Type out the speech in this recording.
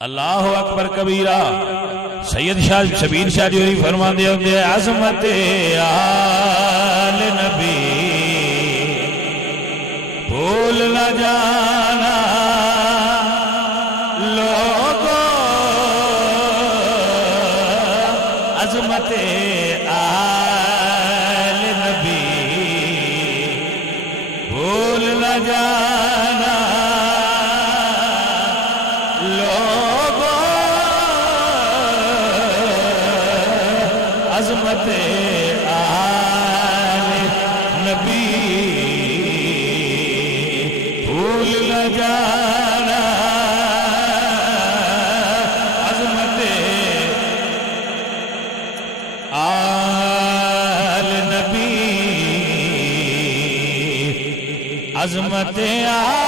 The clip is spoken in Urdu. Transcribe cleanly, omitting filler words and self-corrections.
اللہ اکبر کبیرہ۔ سید شاہ شبیر شاہ جوری فرما دے ہوندے عظمت آل نبی بھول نہ جانا لوگو، عظمت آل نبی بھول نہ جانا لوگو، عظمت آل نبی بھول نہ جانا، عظمت آل نبی، عظمت آل